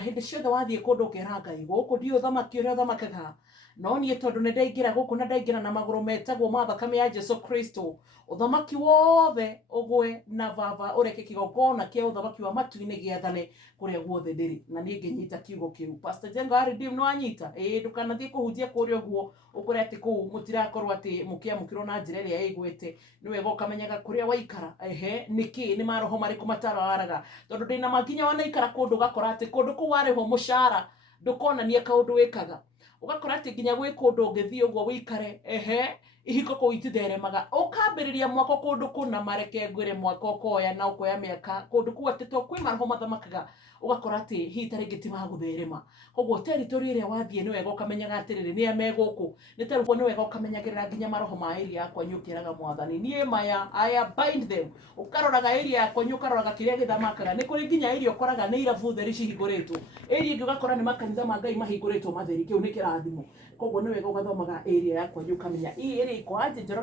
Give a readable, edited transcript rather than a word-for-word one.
hindi ciothe wathie kundu ukera Ngai guku ndio thamaki uria thamakaga no nie tondu ni ndaingira guku na ndaingira na maguru metagwo mathakame ya Jesu Kristo uthamaki wothe ugwe na baba ureke kigongona kia uthamaki wa matu-ini giathane kuria guothe ndiri na nie nginyita kiugo kiu. Pastor Jenga redeem no anyita ndukanathie kuhunjia kuria guo ukore ati kuu mutirakorwo ati mukiamukirwo na njira iria igwete ni wega ukamenyaga kuria waikara niki ni maroho mariku matararaga tondu ndina makinya wanaikara kundu gakora ati kundu ku wariho mushara ndukonania kaundu wikaga ugakora ati nginya gwi kundu ngithie uguo wikare ihiko ko ititheremaga ukambiriria mwako kundu kuna mareke ngwire mwako ukoya na ukoya miaka kundu ku ati to kwi maroho mathamakaga ugakora ati hita ringi ti magutherema koguo territory iria wathie ni wega ukamenyaga atiriri ni ameguku ni taruo ni wega ukamenyagirira nginya maroho ma area yakwa nyukiraga mwathani nie maya I bind them ukaroraga area yakwa nyukaroraga kiria githamakaga ni kuri nginya area ukoraga ni irabu theri cihinguritwo area ingi ugakora ni makanitha ma Ngai mahinguritwo matheri kiu ni kirathimo koguo ni wega ugathomaga area yakwa nyukamenya area iko aje njoro